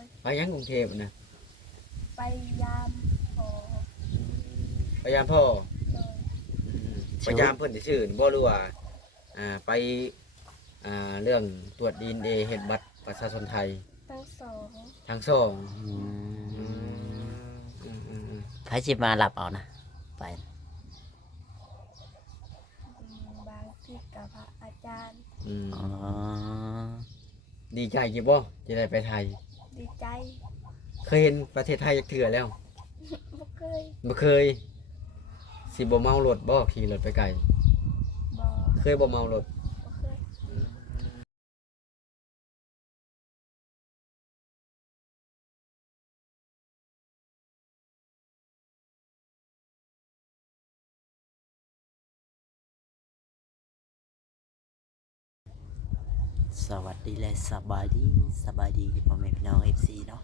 ยไปยังกรุงเทพนะ ไปยามพอ พยายามพ่อ โดย พยายามเพิ่นซื่อๆบ่รู้ว่าไปเรื่องตรวจ DNA เฮ็ดบัตรประชาชนไทย ทั้งสอง ทั้งสอง ใครสิมารับเอานะไป บางที่กับพระอาจารย์ อ๋อ ดีใจจิบ่จะได้ไปไทย ดีใจ เคยเห็นประเทศไทยจักเทื่อแล้ว บ่เคย บ่เคยสิบ่เมารถบ่ขี่รถไปไกล บ่ เคยบ่เมารถ บ่เคย สวัสดีและสบายดีพ่อแม่พี่น้อง FC เนาะ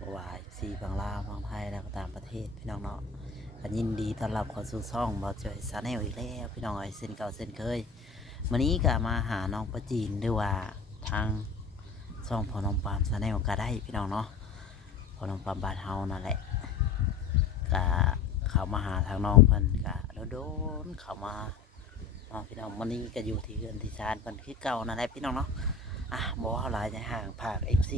บ่ว่า FC บางลาวบางไทยแล้วก็ต่างประเทศพี่น้องเนาะก็ยินดีต้อนรับเข้าสู่ช่องบ่าวจ้อยชาแนลอีกแล้วพี่น้องเอ้ยเส้นเก่าเส้นเคยวันนี้ก็มาหาน้องประจีนหรือว่าทางช่องพ่อน้องปามชาแนลก็ได้พี่น้องเนาะพ่อน้องปามบ้านเฮานั่นแหละก็เข้ามาหาทางน้องเพิ่นก็โดนๆเข้ามาพี่น้องวันนี้ก็อยู่ที่เรือนที่ชานเพิ่นคือเก่านั่นแหละพี่น้องเนาะบ่เอาหลายใจห่างภาค FC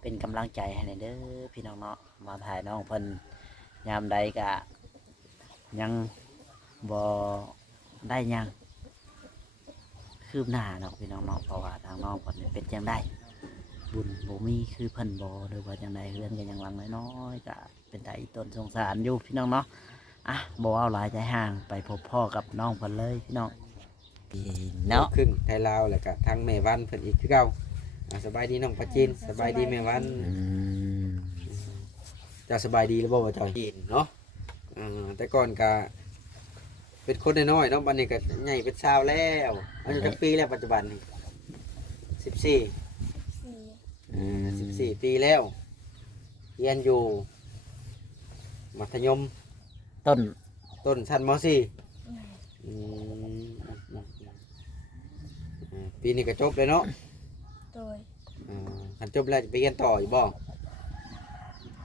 เป็นกำลังใจให้เด้อพี่น้องเนาะมาถ่ายน้องเพิ่นยามใดก็ยังบ่ได้ยังคืบหน้าเนาะพี่น้องเนาะเพราะว่าทางน้องเพิ่นเป็นจังได้บุญบ่มีคือเพิ่นบ่หรือว่าจังใดเฮือนก็ยังหลังน้อยๆก็เป็นตาอีต้นสงสารอยู่พี่น้องเนาะบ่เอาหลายใจห่างไปพบพ่อกับน้องเพิ่นเลยพี่น้องเนาะ ครึ่งไทยลาวแล้วก็ทางแม่วันเพิ่นอีกคือเก่าสบายดีน้องปะจินสบายดีแม่วันจะสบายดีหรือบ่ว่าจอยกินเนาะแต่ก่อนก็เป็นคนน้อยๆเนาะบัดนี้ก็ใหญ่เป็นสาวแล้วอายุจักปีแล้วปัจจุบันนี่14 สี่ 14ปีแล้วเรียนอยู่มัธยม ต้น ต้นชั้นม .4 ปีนี้ก็จบเลยเนาะ โดย คันจบแล้วจะไปเรียนต่ออยู่บ่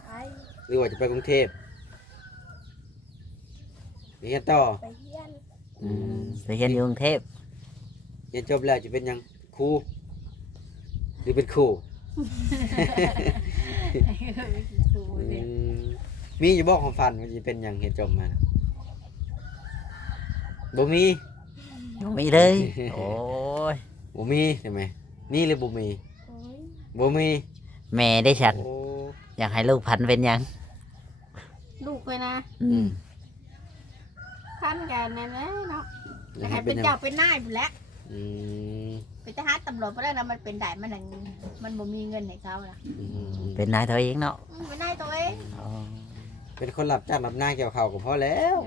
ไป หรือว่าจะไปกรุงเทพไปเรียนต่อ ไปเฮียน ไปเรียนอยู่กรุงเทพ เรียนจบแล้วจะเป็นหยังครูหรือเป็นครูมีอยู่บ่ความฝันว่าจะเป็นหยังเรียนจบมาน่ะบ่มี มีเลย โอ้ย บ่มีใช่ไหมมีหรือบ่มี โอ้ย บ่มี แม่ได้ฉัน โอ้ อยากให้ลูกพันธุ์เป็นหยัง ลูกไปนะ อืม คันกันแน่ๆเนาะ อยาก ให้ ให้เป็ เป็น น หยัง เจ้าเป็นนายพุ่นแหละ อืม เป็นทหารตำรวจบ่ได้นะมันเป็นได้มันนั่นมันบ่มีเงินให้เขาล่ะ เป็นนายตัวเองเนาะ เป็นนายตัวเอง อ๋อ เป็นคนรับจ้างรับนายเกี่ยวข้าวก็พอแล้ว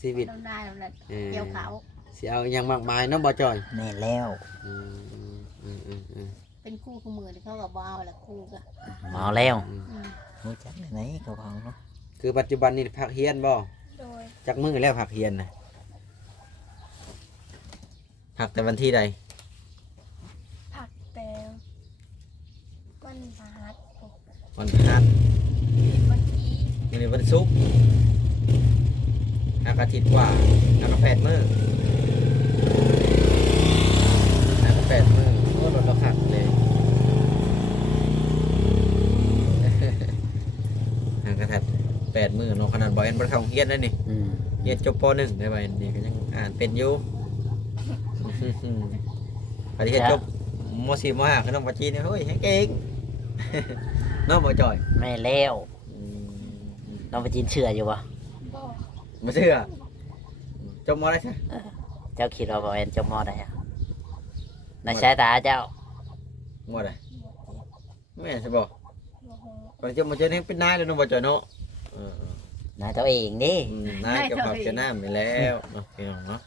ชีวิต ต้องได้แล้วแหละเกี่ยวเขา สิเอาอิหยังมากมายเนาะบ่จอย แม่แล้ว อืม เป็นคู่คู่มือนี่เขาก็บ่เอาละคู่ก็ เมาแล้ว อืม รู้จักไหนเขาเขาเนาะ คือปัจจุบันนี่พักเฮียนบ่ โดย จักมื้อแล้วพักเฮียนนะพักแต่วันที่ใด ผักแต่วันพฤหัส วันพฤหัส วันที่ มื้อนี้วันศุกร์อาทิตย์กว่าแล้วก็8มื้อแล้วก็8มื้อโอ้รถเราขักเลยห่างกันแท้8มื้อเนาะขนาดบ่เห็นบ่เข้าโรงเรียนเลยนี่ อืม เรียนจบป .1 ได้ไปนี่ก็ยังอ่านเป็นอยู่ พอที่เรียนจบม .4 ม .5 คือน้องปาจีนเนี่ยเฮ้ยเก่ง น้องบ่จ่อย แม่แล้วน้องไปจีนเชื่ออยู่ปะ บ่ บ่เชื่อจบมได้ใช่ เจ้าคิดว่าบ่แอนจบมอได้อะในสายตาเจ้าม ได้แม่นใช่บ่ บ่ฮู้ ก่อนจบมาเจอนี่เป็นนายแล้วน้องบ่จ่อยเนาะเออ นายตัวเองนี่ นายกับผักจะน้ำไปแล้วเนาะพี่น้องเนาะ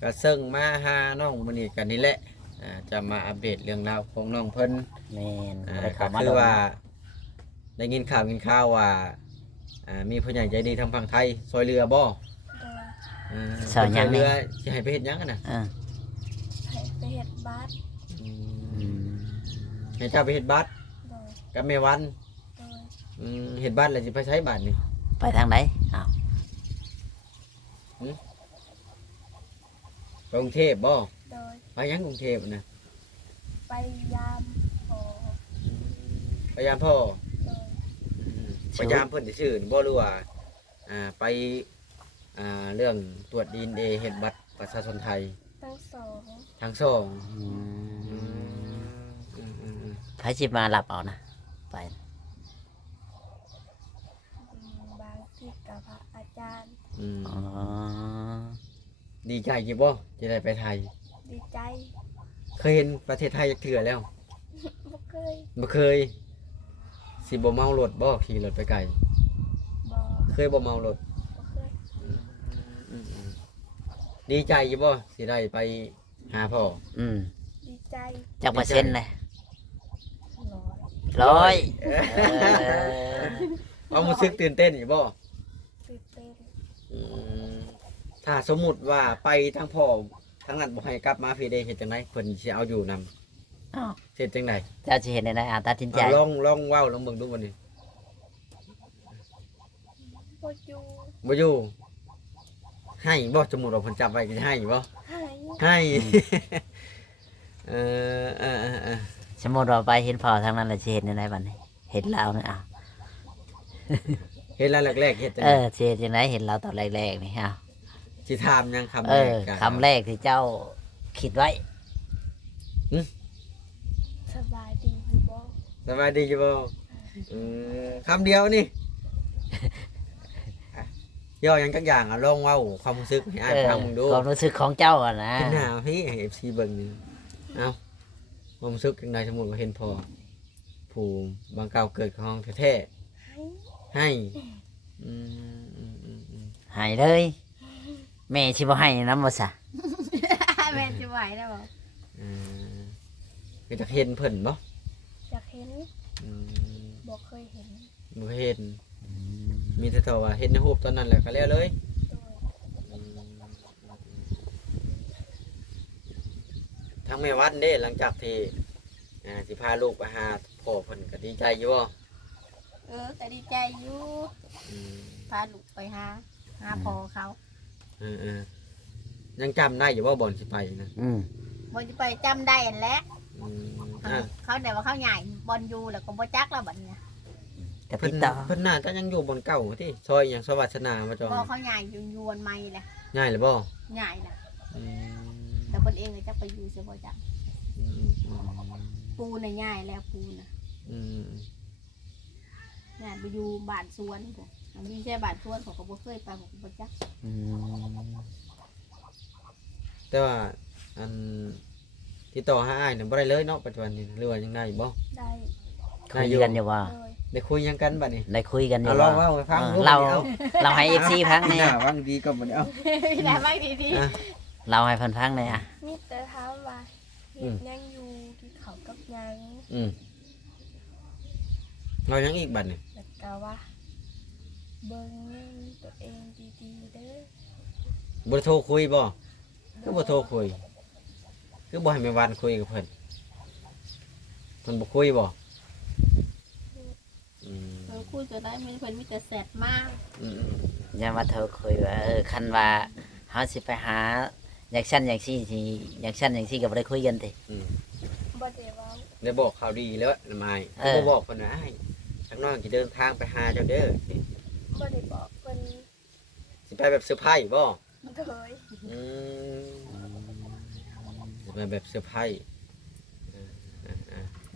ก็ซึ่งมาหาน้องมื้อนี้กันนี่แหละจะมาอัปเดตเรื่องราวของน้องเพิ่น แม่นบ่ได้ ก็ เข้ามา คือ โดน ว่าได้ยินข่าวว่ามีผู้ใหญ่ใจดีทางฝั่งไทยซอยเรือบ่ โดย ซอยหยัง เรื นี่ อสิให้ไปเฮ็ดหยังกันน่ะ ให้ไปเฮ็ดบัตร อืม ให้เจ้าไปเฮ็ดบัตร โดย ก็ กับแม่วัน โดย เฮ็ดบ้านแล้วสิไปใช้บ้านนี่ ไปทางไหนอ้าว กรุงเทพบ่ โดย ไปยังกรุงเทพนะ ไปยามพอ พยายามพ่อ โดย พยายามเพิ่นซื่อๆนี่บ่รู้ว่าไปเรื่องตรวจ DNA เฮ็ดบัตรประชาชนไทย ทั้งสอง ทั้งสอง อืม อืม ไผสิมารับเอานะไป บางที่กับพระอาจารย์ อ๋อ ดีใจจิบ่จะได้ไปไทย ดีใจ เคยเห็นประเทศไทยจักเทื่อแล้ว บ่เคย บ่เคยสิบ่เมารถบ่ขี่รถไปไกล บ่ เคยบ่เมารถ บ่เคย ดีใจจิบ่สิได้ไปหาพ่อ อืม ดีใจ จักเปอร์เซ็นต์เลย ร้อย 100เออ เอารู้สึกตื่นเต้นอยู่บ่ ตื่นเต้น ถ้าสมมุติว่าไปทางพ่อทางนั้นบ่ให้กลับมาพี่ได้เฮ็ดจังไดเพิ่นสิเอาอยู่นำ อ้าว เฮ็ดจังได เจ้าสิเห็นได้ตัดสินใจ ลองเว้าลองเบิ่งดูบัดนี้ บ่อยู่ บ่อยู่ให้บ่สมมุติว่าเพิ่นจับไว้สิให้บ่ หาย ให้ เออ สมมุติว่าไปเห็นพ่อทางนั้นแล้วสิเห็นได้บัดนี้เห็นเราเนี่ยอ้าว เฮ็ดแล้วแรกๆเฮ็ดจัง เอ ได อสิเห็นจังไดเห็นเราตอนแรกๆนี่อ้าว สิถามหยังคำ เอ แร อก กะ คำแรกที่เจ้าคิดไว้ สบายดีอยู่บ่ สบายดีอยู่บ่คำเดียวนี่ ย่อหยังจักอย่างลองเว้าความรู้สึกให้อ่านฟังมึงดู ความรู้สึกของเจ้าอ่ะนะ เป็นหน้าพี่ให้ FC เบิ่งนี่เอ้าความรู้สึกจังไดสมมุติว่าเห็นพ่อผู้บางเก่าเกิดของแท้ หาย ๆให้อืม ให้เลย แม่ชิบ่ให้น้ำบ่ซะ แม่จะไหวแล้วบ่ ก็จะเห็นเพิ่นบ่ อยากเห็น อืม บ่เคยเห็น บ่เห็นมีแต่ตัวว่าเห็นในรูปตอนนั้นแหละก็แล้วเลย โดย ทั้งแม่วัดเด้หลังจากที่สิพาลูกไปหาพ่อเพิ่นก็ดีใจอยู่บ่ แต่ดีใจอยู่ อืม พาลูกไปหาพ่อเขา ยังจำได้อยู่บ่บ่อนสิไปนะ อืม บ่จะไปจำได้อันแหละ อืมอ่ะ เขาแต่ว่าเขาใหญ่บอลอยู่แล้วก็บ่จักแล้วบัดเนี้ย กับ เพิ่น พี่ต่อ เพิ่นน่าจะยังอยู่บนเก่าที่ซอยหยังสวัสนามาจอง พอเขาใหญ่อยู่ยวนไม่แหละ ง่ายหรือบ่ ใหญ่น่ะ อืม แต่เพิ่นเองก็จะไปอยู่เสียบ่จัก อืม ปูน่ะใหญ่แล้วปูน่ะ อืม ใหญ่ไปอยู่บ้านสวนพุ่นอันนี้ใช่บ้านสวนเขาก็บ่เคยไปผมก็บ่จัก อืม แต่ว่าอันที่ต่อหาอ้ายน่ะบ่ได้เลยเนาะปัจจุบันนี้หรือว่ายังได้บ่ ได้ คุยกันอยู่ว่า เลย ได้คุยหยังกันบัดนี้ ได้คุยกันอยู่ เอาลอง ว่า เว้าให้ฟังดู เรา บัดนี้ เราให้ FC พังเนี่ย วังดีก็บัดนี้เอา ได้ไม่ดี อ่ะ เราให้เพิ่นพังเนี่ยอ่ะ ๆมีแต่ถามว่าเฮ็ดยังอยู่ที่เขากับยัง อืมเรายังอีกบัดนี้ แล้วก็ว่าเบิ่งเงินตัวเองดีๆเด้อ บ่ได้โทรคุยบ่คือบ่โทรคุยคือบ่ให้แม่วันคุยกับเพิ่นเพิ่นบ่คุยบ่อืม คุยจะได้มีเพิ่นมีแต่แซดมาก อืม อย่ามาเธอคุยว่าคันว่าเฮาสิไปหาอย่างชั้นอย่างซี่ที่อย่างชั้นอย่างซี่ก็บ่ได้คุยกันติ บ่ได้เว้า ได้บอกข่าวดีแล้วละไม้ เออ บ่บอกเพิ่นว่าให้ทางน้องสิเดินทางไปหาเจ้าเด้อ บ่ได้บอกเพิ่น สิไปแบบเซอร์ไพรส์บ่ เลย อืมสิไปแบบเซอร์ไพรส์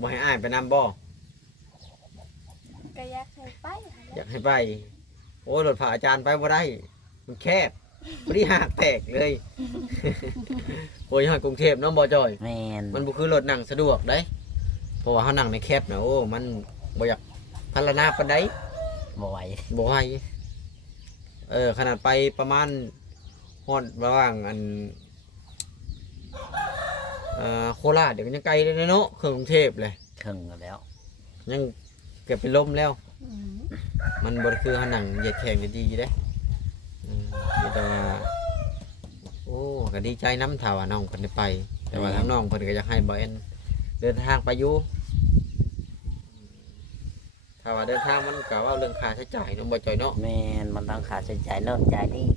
บ่ให้อ้ายไปนำบ่ ก็อยากให้ไปหา อยากให้ไป โอ้ยรถผ่าอาจารย์ไปบ่ได้ มันแคบบ่ได้หักแตกเลย โอ้ยฮอดกรุงเทพเนาะบ่จอย แม่น มันบ่คือรถนั่งสะดวกเด้เพราะว่าเฮานั่งในแคบน่ะโอ้มันบ่อยากพัฒนาปานใด บ่ไหว บ่ไหวขนาดไปประมาณฮอดระหว่างอันโคราชเดี๋ยวมันยังไกลเลยเนาะเครื่องกรุงเทพเลย ครึ่งแล้ว ยังเกือบเป็นลมแล้ว มันบ่ได้คือเฮานั่งเหยียดแข้งดีๆเด้มีแต่ว่าโอ้ก็ดีใจนำถ้าว่าน้องเพิ่นได้ไป แต่ว่าทางน้องเพิ่นก็อยากให้บ่แอนเดินทางไปอยู่ ถ้าว่าเดินทางมันก็ว่าเรื่องค่าใช้จ่ายเนาะบ่จ่อยเนาะ แม่นมันต้องค่าใช้จ่ายโน่นจ่ายนี่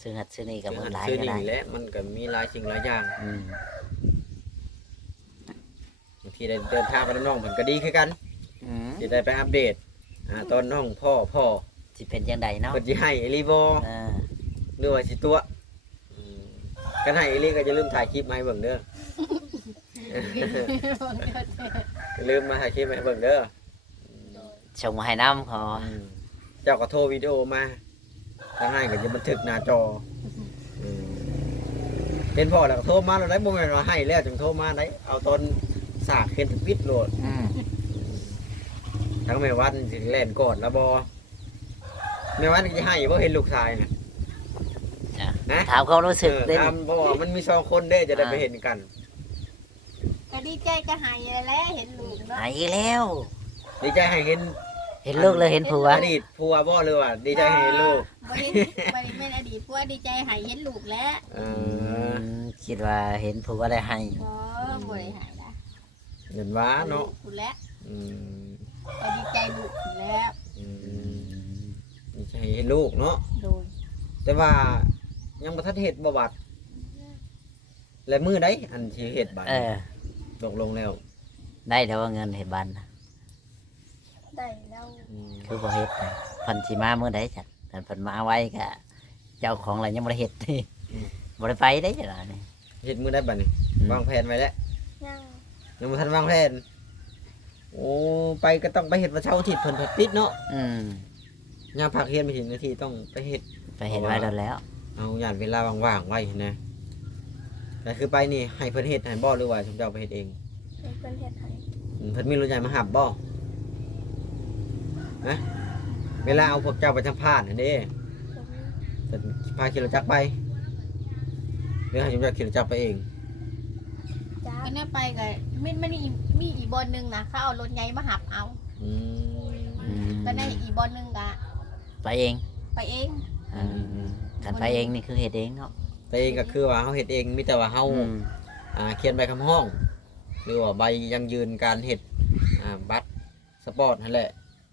ซื้อหัดซื้อนี่กับมันหลาย ซื้อ ก็ได้ นี่แหละมันก็มีหลายสิ่งหลายอย่าง อืม บางทีได้เดินทางไปกับน้องเพิ่นก็ดีคือกัน อืม สิได้ไปอัปเดตตอนน้องพ่อ สิเป็นจังไดเนาะ เพิ่นสิให้อีหลีบ่ อ่า หรือว่าสิตัวกันให้อีหลีก็อย่าลืมถ่ายคลิปมาให้เบิ่งเด้ออย่าลืมมาถ่ายคลิปมาให้เบิ่งเด้อ ส่งมาให้น้ำขอ เจ้าก็โทรวิดีโอมาทางให้ก็จะบันทึกหน้าจอเป็นพ่อแล้วก็โทรมาแล้วได้บ่แม่นว่าให้แล้วจึงโทรมาได้เอาตอนสากเห็นทวิตโหลด อืม ทั้งแม่วันสิแล่นกอดแล้วบ่แม่วันก็จะให้บ่เห็นลูกชายน่ะ จ้ะ นะ ถามความรู้สึกเล่น ตามเพราะว่ามันมี2คนเด้จะได้ไปเห็นกัน ก็ดีใจก็หายแล้วเห็นลูกเนาะ หายอีกแล้ว ดีใจให้เห็น เห็นลูกเลยเห็นผัว อดีตผัวบ่หรือว่าดีใจให้เห็นลูก บ่ได้แม่นอดีตพวกดีใจหายเห็นลูกแล้ว คิดว่าเห็นผัวได้ให้ บ่ได้หายนะ เห็นว่าเนาะ คุณแล้ว อืม ก็ดีใจลูกคุณแล้ว อืมดีใจให้เห็นลูกเนาะ โดน แต่ว่ายังบ่ทันเฮ็ดบ่บัดและมื้อใดอันสิเฮ็ดบัด เออ ตกลงแล้ว ได้แล้วว่าเงินเห็นบันนะ ได้แล้ว คือบ่เฮ็ดนะเพันสิมาเมื่อใดจ้ะแต่เพันมาไว้ก็เจ้าของอะไรยังบ่ได้เฮ็ดนี่บ่ได้ไปได้จ้ะล่ะนี่ เฮ็ดมื้อใดบัดนี้วางแผนไว้แล้ว ยัง ยังบ่ทันวางแผนโอ้ไปก็ต้องไปเฮ็ดวันเสาร์อาทิตย์เพิ่นติดเนาะ อืม ยามพักเรียนไปถึงนาทีต้องไปเฮ็ด ไปเห็นไว้แล้วแล้ว เอาย่านเวลาว่างๆไว้นะแต่คือไปนี่ให้เพิ่นเฮ็ดให้บ่หรือว่าผมจะเอาไปเฮ็ดเอง เพิ่นเฮ็ดให้ เพิ่นมีรถใหญ่มาหับบ่ฮะเวลาเอาพวกเจ้าไปสัมภาษณ์นั่นเด้เพิ่นพาขี่รถจักรไปหรือให้ผมจะขี่รถจักรไปเอง จ้าก็เนี่ยไปก็มันมีอีกบอลนึงนะเขาเอารถใหญ่มาหับเอา อืม ก็ในอีกบอลนึงก็ ไปเอง ไปเอง อืมกันไปเองนี่คือเฮ็ดเองเนาะ ไปเองก็คือว่าเฮาเฮ็ดเองมีแต่ว่าเฮา อืม เขียนใบคำห้อง หรือว่าใบยังยืนการเฮ็ดบัตรสปอร์ตนั่นแหละ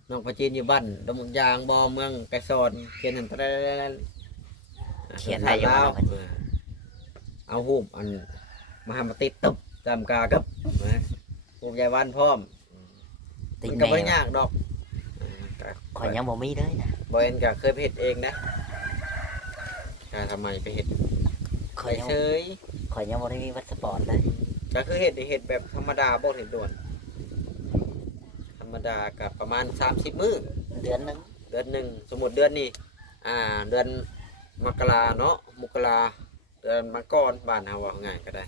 น้องประจีนอยู่บ้านดงยางบ่เมืองไกรสอนเขียนนั่นตะเขียนได้อยู่เอารูปอันมาติดตึบตามกากับรูปยายวันพร้อม ติง มันก็ แม่ บ่ยากดอก ข่อยยังบ่มีเลยนะ บ่เห็นก็เคยไปเฮ็ดเองนะก็ทำไมไปเฮ็ด ข่ ไป อยยัง เฉย ข่อยยังบ่ได้มีพาสปอร์ตเลย ก็คือเฮ็ดแบบธรรมดาบ่เฮ็ดด่วน ธรรมดากับประมาณ30มื้อ เดือนหนึง เดือนหนึ่งสมมติเดือนนี้เดือนมกราเนาะมกราเดือนมังกรบ้านเฮาว่าง่ายก็ได้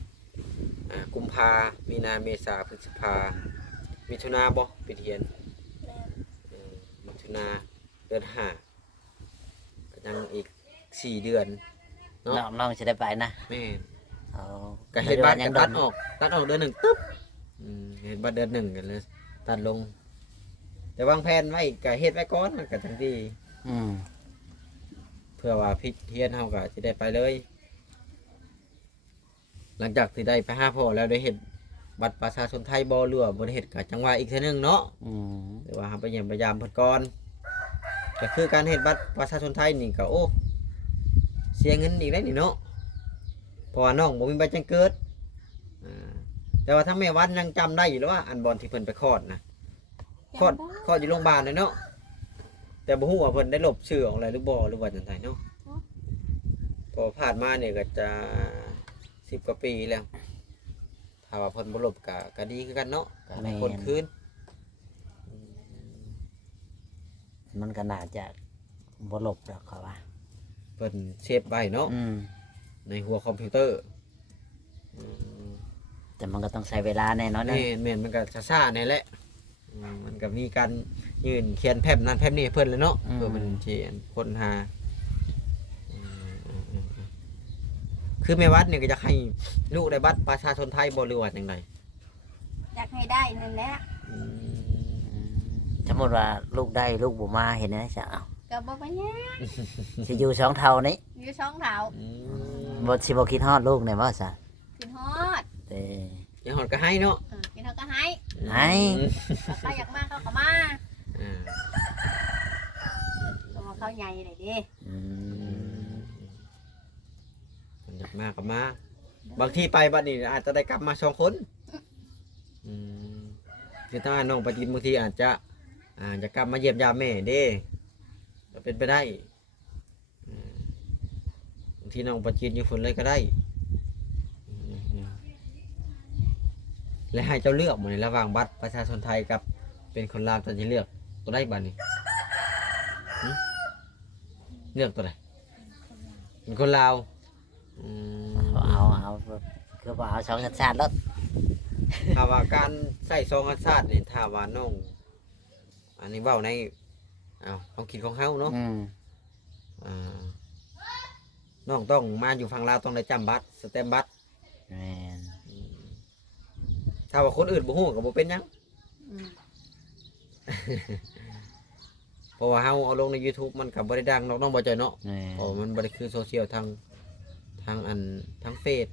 กุมภามีนาเมษาพฤษภามิถุนาบ่ไปเรียนมิถุนาเดือนห้าก็ยังอีก4 เดือน เนาะ น้องจะได้ไปนะ แม่น เอา ก็เฮ็ดบัตร ยั ก็ ง ตัด น ออกเดือนหนึ่งตึ๊บเฮ็ดบัตรเดือนหนึ่งกันเลยตัดลง แต่วางแผนไว้ก็เฮ็ดไว้ก่อนมันก็จังดี อืม เพื่อว่าพิเทียนเฮาก็สิได้ไปเลย หลังจากที่ได้ไปหาพ่อแล้วได้เห็นบัตรประชาชนไทยบ่หรือว่าบ่ได้เฮ็ดก็จังว่าอีกเทื่อนึงเนาะ อืม หรือว่าเฮาไปเยี่ยมพยายามเพิ่นก่อนก็คือการเฮ็ดบัตรประชาชนไทยนี่ก็โอ้เสียเงินอีกแล้วนี่เนาะเพราะว่าน้องบ่มีใบแจ้งเกิดแต่ว่าทั้งแม่วันยังจำได้อยู่แล้วว่าอันบอลที่เพิ่นไปคลอดนะคลอดอยู่โรงพยาบาลเลยเนาะแต่บ่ฮู้ว่าเพิ่นได้ลบชื่อออกอะไรหรือบ่หรือว่าจังไดเนาะพอผ่านมาเนี่ยก็จะ10 กว่าปีแล้ว ถ้าว่าเพิ่นบ่ลบก็ดีคือกันเนาะก็ให้คนคืน มันก็น่าจะบ่หลบดอกเขาว่า เพิ่นเซฟไว้เนาะ อืม ในหัวคอมพิวเตอร์ แต่มันก็ต้องใช้เวลาแน่นอนนะ แม่นมันก็ช้าๆนี่แหละมันก็มีการยื่นเขียนแพมนั้นแพมนี้ให้เพิ่นเลยเนาะเพื่อมันสิค้นหาคือแม่วัดเนี่ยก็อยากให้ลูกได้บัตรประชาชนไทยบ่หรือว่าจังได อยากให้ได้นั่นแหละ สมมติว่าลูกได้ลูกบ่มาเห็นไหมจะเอา ก็บ่ไปแย่ สิอยู่สองเท่านี้ อยู่ช่องเท้า บ่สิบ่คิดฮอดลูกเนี่ยว่าซะ กินฮอด แต่ อย่าหอดก็ให้เนาะ กินเขาก็ให้ ให้ เขาอยากมาเขาก็มา ใหญ่เลยเด้ อืม มันอยากมาก็มาบางทีไปบัดนี้อาจจะได้กลับมา2คนอืมคือถ้าน้องปฏินบางทีอาจจะจะกลับมาเยี่ยมยามแม่เด้ก็เป็นไปได้บางทีน้องปฏินอยู่ฝุ่นเลยก็ได้และให้เจ้าเลือกหมดในระหว่างบัตรประชาชนไทยกับเป็นคนลาวจะเลือกตัวได้บัดนี้หึเลือกตัวไหนเป็นคนลาวเอาคือว่าเอาสองสัญชาติรถ ถ้าว่าการใส่ซองอาซาดเนี่ยถ้าว่าน้องอันนี้เว้าในความคิดของเฮาเนาะน้องต้องมาอยู่ฝั่งลาวต้องได้จำบัตรสแตมป์บัตร แม่น ถ้าว่าคนอื่นบ่ฮู้ก็บ่เป็นหยัง อืม เพราะว่าเฮาเอาลงใน YouTube มันก็บ่ได้ดังน้องบ่จ่อยเนาะ แม่น เพราะมันบ่ได้คือโซเชียลทางเฟซ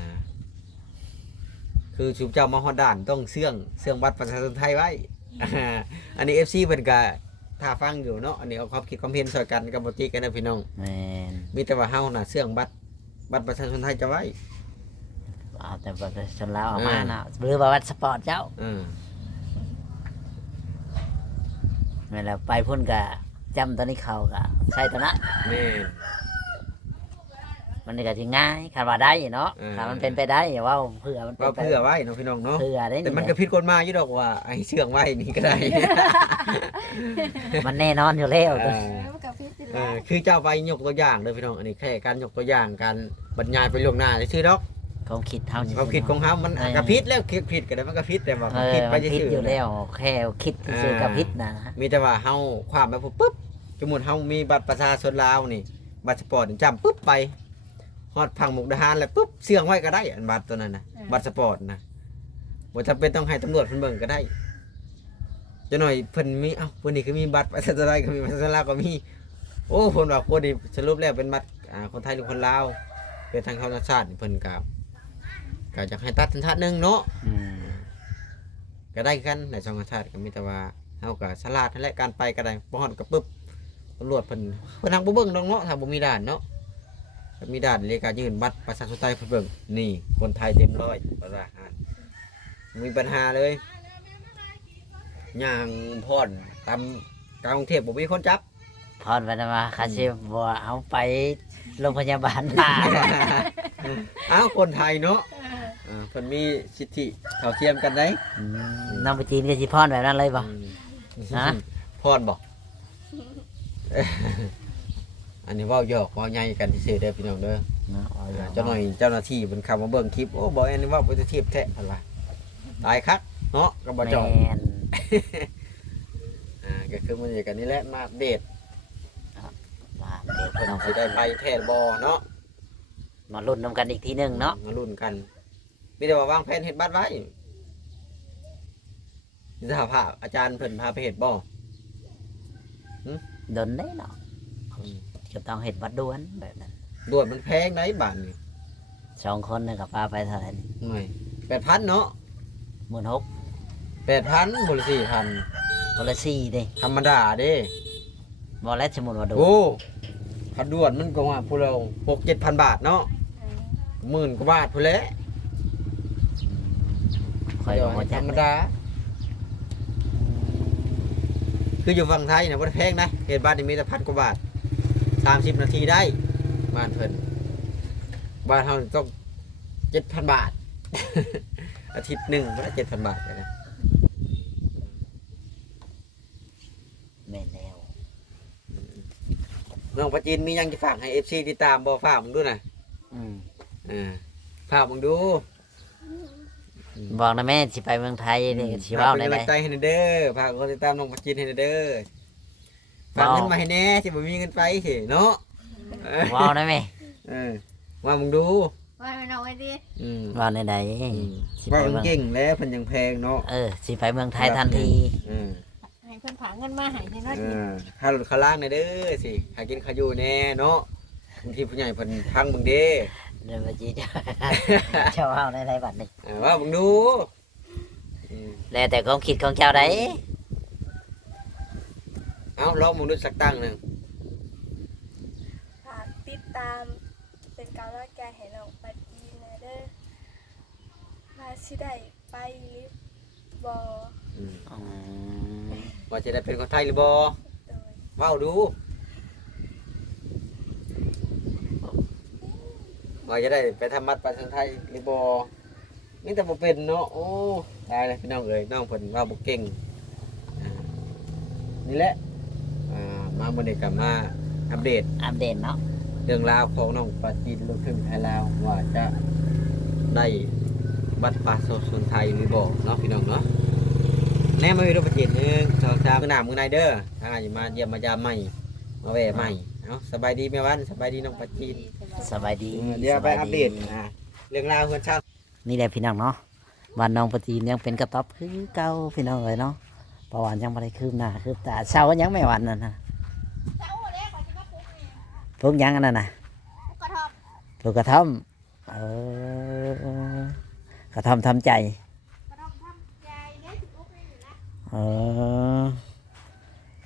นะคือชุมเจ้ามาฮอดด่านต้องเสื่องบัตรประชาชนไทยไว้ อันนี้ FC เพิ่นก็ถ้าฟังอยู่เนาะอันนี้เอาความคิดความเห็นใส่กันกับบ่ติกันนะพี่น้อง แม่น มีแต่ว่าเฮาน่ะเสื่องบัตรประชาชนไทยจะไว้ เอาแต่ประชาชนลาวเอามาเนาะหรือว่าวัดสปอร์ตเจ้า แม่นแล้วไปพุ่นก็จำตัวนี้เขาก็ใช่ตัวนั้น แม่น มันนี่ก็สิง่ายคันว่าได้เนาะ อ่า ถ้ามันเป็นไปได้อย่าว่าเผื่อมันเป็น ว่า ไป เพื่อไว้เนาะพี่น้องเนาะ เผื่อได้ แต่มันก็ผิดกฎหมายอยู่ดอกว่าไอ้เสื่องไว้นี่ก็ได้ มันแน่นอนอยู่แล้ว เออ แล้วมันกับพี่ติด เอ แล้ว อคือเจ้าไปยกตัวอย่างเลยพี่น้องอันนี้แค่การยกตัวอย่างการบรรยายไปล่วงหน้าซื่อๆดอก ความคิดเท่า ความคิดของเฮามันก็ผิดแล้วผิดก็ได้มันก็ผิดแต่ว่า เอ มัน อ ผิดไป มันคิด ซื่อ อยู่แล้วแค่คิดซื่อๆกับพิษนะ มีแต่ว่าเฮาความแบบปุ๊บสมมุติเฮามีบัตรประชาชนลาวนี่บัตรสปอร์ตจำปุ๊บไปฮอดพังมุกดาหารแล้วปุ๊บเสื่องไว้ก็ได้อันบัตรตัวนั้นน่ะบัตรสปอร์ตนะบ่จำเป็นต้องให้ตำรวจเพิ่นเบิ่งก็ได้จะหน่อยเพิ่นมีเพิ่นนี่ก็มีบัตรประชาชนไทยก็มีประชาชนลาวก็มีโอ้เพิ่นว่าคนนี่สรุปแล้วเป็นบัตรคนไทยหรือคนลาวเป็นทางเขาชาติเพิ่นก็อยากให้ตัดสัญชาติหนึงเนาะ อืม ก็ได้กันในสองชาติก็มีแต่ว่าเฮาก็ฉลาดนั่นแหละการไปก็ได้บ่ฮอดก็ปึ๊บตำรวจเพิ่นทางบ่เบิ่งดอกเนาะถ้าบ่มีด่านเนาะถ้ามีด่านเลยก็ยื่นบัตรประชาชนไทยเพิ่นเบิ่งนี่คนไทยเต็มร้อยประชาชนมีปัญหาเลยย่างพรตามกลางกรุงเทพบ่มีคนจับ พรไปมาคาชิบัวเอาไปโรงพยาบาลป่า คนไทยเนาะเพิ่นมีสิทธิเท่าเทียมกันได้ น้องไปจีนก็สิพรแบบนั้นเลยบ่ ฮะ พรบ่ อันนี้เว้าหยอกเว้าใหญ่กันซื่อๆเด้อพี่น้องเด้อ เนาะเอาอย่าง เจ้าหน่อยเจ้าหน้าที่มันเข้ามาเบิ่งคลิปโอ้บอกอันนี้เว่าไปเทียบแท้พันละตายคักเนาะก็บ่จอย แม่น ก็คือมันอย่างกันนี่แหละมาอัปเดต ว่าเดี๋ยว เพิ่น เรา สิได้ไปแท้บ่เนาะ มาลุ้นนำกันอีกทีหนึงเนาะ มาลุ้นกันมีแต่ว่าวางแผนเฮ็ดบัตรไว้สหภาพอาจารย์เพิ่นพาไปเฮ็ดบ่ ดนได้เนาะก็ต้องเห็นวัดด่วนแบบนั้น ด่วนมันแพงไหนบาทนี่ 2 คนนึงกับป้าไปเท่าไหร่นี่ หน่อย 8,000 เนาะ 16,000 8,000บ่ละ4,000 คนละ4เด้ ธรรมดาเด้ บ่แล้วสมมุติว่าดู โอ้คันด่วนมันก็ว่าผู้เรา 6-7,000 บาทเนาะหมื่นกว่าบาทพุ่นแหละ ค่อยบ่ฮู้ ธ จั ร ก รมดา คืออยู่ฝั่งไทยนะบ่ได้แพงนะเหตุบ้านนี่มีแต่1,000 กว่าบาท30 นาทีได้บ้านเพิ่นบ้านเฮานี่ต้อง 7,000 บาท อาทิตย์หนึงบ่ได้ 7,000 บาทเลยนะ แม่นแล้ว น้องประจินมีหยังจะฝากให้ FC ติดตามบ่ฝากมึงดูน่ะ อืม ฝากมึงดู บอกนะแม่สิไปเมืองไทยนี่สิ ฝาก เว้า เป็น ได้ กำ ไหม ลังใจให้หน่อยเด้อฝากกดติดตามน้องประจินให้หน่อยเด้อฝากเงินมาให้แน่สิบ่มีเงินไปสิเนาะ เว้าได้ไหม ว่ามึงดู ว่าไม่เอาไว้ดิ เว้าในใดสิไป ว่ามัน เมือง เก่งแล้วเพิ่นยังแพงเนาะ สิไปเมืองไทยทันที ให้เพิ่นผาเงินมาให้ในน้อย ค่ารถค่าล่างในอยเด้อสิหากินข้าวอยู่แน่เนาะบางทีผู้ใหญ่เพิ่นพังมึงเด้ เดี๋ยวมาจีจะเว้าในไรบัดนี้ ว่ามึงดู แล้วแต่ความคิดของเจ้าได้ เอาลองมึงดูสักตั้งหนึง ฝากติดตามเป็นกำลังใจให้น้องปัดจีนนะเด้อมาสิได้ไปหรือบ่ อืม อืม ว่าจะได้เป็นคนไทยหรือบ่ โดย เว้าดูว่าจะได้ไปทำบัตรประชาชนไทยหรือบ่นี่แต่บ่เป็นเนาะโอ้ตายเลยพี่น้องเอ้ยน้องเพิ่นเว้าบ่เก่งอ่านี่แหละมามื้อนี้ก็มาอัปเดต อัปเดตเนาะ เรื่องราวของน้องปลาจีนลูกครึ่งไทยลาวว่าจะได้บัตรประชาชนไทยหรือบ่เนาะพี่น้องเนาะแน่มาอยู่ด้วยประเทศนึงสองสามมื้อหน้ามื้อในเด้อถ้าอยู่มาเยี่ยมมายามใหม่มาแวะใหม่เอาสบายดีแม่วันสบายดีน้องปลาจีน สบายดี เดี๋ยวไป สบา อัปเดตเรื่องราวเพื่อนชาติ นี่แหละพี่น้องเนาะบ้านน้องปะจีนยังเป็นกระต๊อบคือเก่าพี่น้องเลยเนาะประวัติยังไม่ได้คืบหน้าคืบตาเช้ายังไม่หวันนั่นนะ เจ้าเด้ขอสิมาปลุกนี่ พวกยังอันนั้นน่ะ กระทบ ปลูกกระท่อมกระท่อมทำใจ กระทบทำใจเด้สิปลุกนี่นะ เออ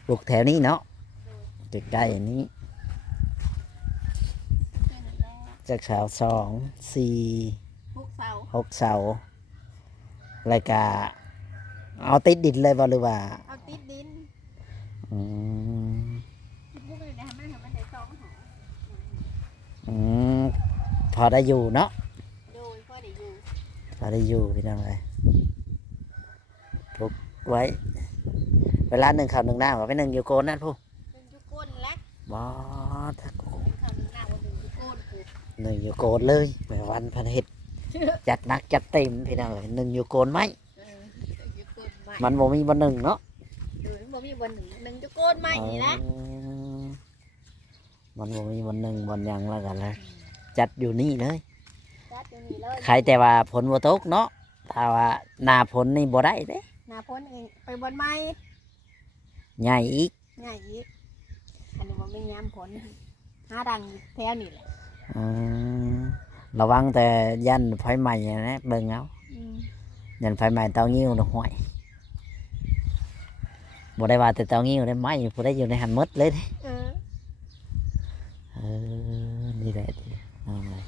ปลูกแถวนี้เนาะจุดใกล้อันนี้ แค่นั้นแหละ จากเสาสองสี่ ปลุกเสา หกเสาแล้วก็เอาติดดินเลยบ่หรือว่า เอาติดดิน อืม สิปลุกนี่นะให้มันได้2หอ อืมพอได้อยู่เนาะ โดยพอได้อยู่ พอได้อยู่พี่น้องเลยปลูกไว้ เวลาหนึ่งข้าวหนึ่งหน้าว่าไปหนึ่งอยู่โกนนั่นพู เป็นจุก้นแล้ว บอถ้า เป็นคำหน้าว่าเป็นจุก้นปลูก หนึ่งอยู่โกนเลยแม่วันพันเห็ดจัดหนักจัดเต็มพี่น้องเลยหนึ่งอยู่โกนไหม จุก้นใหม่ มันบ่มีบ่หนึ่งเนาะ โดยบ่มีบนหนึ่งจุก้นใหม่นี่นะ อ๋อมันบ่มีบ่หนึ่งบ่หยังแล้วกันเลยจัดอยู่นี่เลย จัดอยู่นี่เลย ใครแต่ว่าผลบ่ตกเนาะถ้าว่าหน้าผลนี่บ่ได้เด้ หน้าพ้นเองไปบนไม้ ใหญ่อีก ง่ายอีกอันนี้บ่มียามผลหาดังแถวนี่แหละ อืมระวังแต่ยันไฟไหม้นะเบิ่งเอา อืม ยันไฟไหม้เตางิ้วดอกห้วยบ่ได้ว่าแต่เตางิ้วได้ไหม้ผู้ได้อยู่ในหันหมดเลยเด้ เออ เออนี่แหละเอาเลย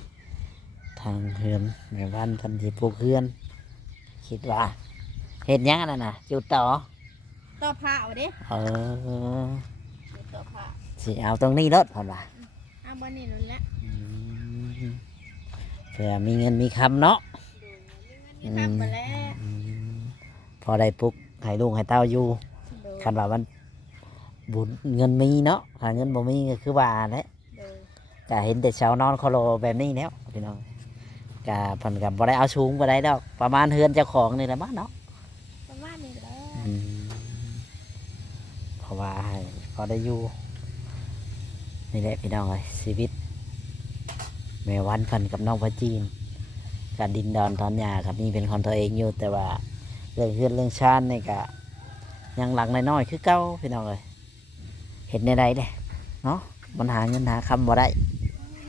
ทางเฮือนแม่บ้านเพันธิปลูกเฮือน คิดว่าเห็ดหยังนั่นน่ะจุดต่อ ต่อผ้าเอาเด้ เออ ต่อผ้า สิเอาตรงนี้รถผ่อนว่า เอาบนนี่นั่นแหละ อืมเพื่อมีเงินมีคำเนาะ ดูมีเงินมีทำมาแล้ว อืมพอได้ปลุกให้ลูกให้เต้าอยู่ ดู คันว่ามันบุญเงินมีเนาะถ้าเงินบ่มีก็คือว่าแหละ ดู ก็เห็นแต่เช้านอนคอโลแบบนี้แล้วพี่น้องก็เพิ่นก็บ่ได้เอาสูงบ่ได้ดอกประมาณเฮือนเจ้าของนี่แหละบ้านเนาะ ประมาณนี้แหละ อืมเพราะว่าให้พอได้อยู่นี่แหละพี่น้องเลยชีวิตแม่วันเพิ่นกับน้องพระจีนการดินดอนตอนหญ้าครับนี่เป็นของตัวเองอยู่แต่ว่าเรื่องเฮือนเรื่องชานนี่ก็ยังหลังน้อยๆคือเก่าพี่น้องเลยเห็นในใดเด้เนาะมันหาเงินหาคำบ่ได้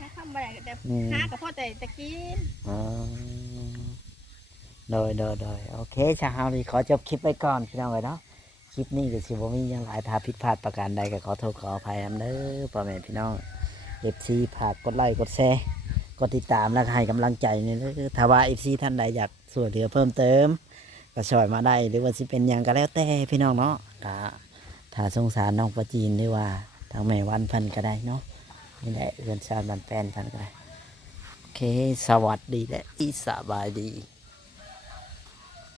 นะคำบ่ได้แต่ อืม หากับพ่อแต่ตะกิน อ๋อโดยโอเคชาเฮาดีขอจบคลิปไปก่อนพี่น้องเลยเนาะคลิปนี้ก็สิบ่มีหยังหลายถ้าผิดพลาดประการใดก็ขอโทษขออภัยนำเด้อพ่อแม่พี่น้องFC ฝากกดไลค์กดแชร์กดติดตามและให้กำลังใจนี่เด้อถ้าว่า FC ท่านใดอยากช่วยเหลือเพิ่มเติมก็ช่วยมาได้หรือว่าสิเป็นหยังก็แล้วแต่พี่น้องเนาะก็ถ้าสงสารน้องประจีนหรือว่าทางแม่วันเพันก็ได้เนาะนี่แหละเรือนชาติบ้านแป้นเพันก็ได้โอเคสวัสดีและอีสบายดี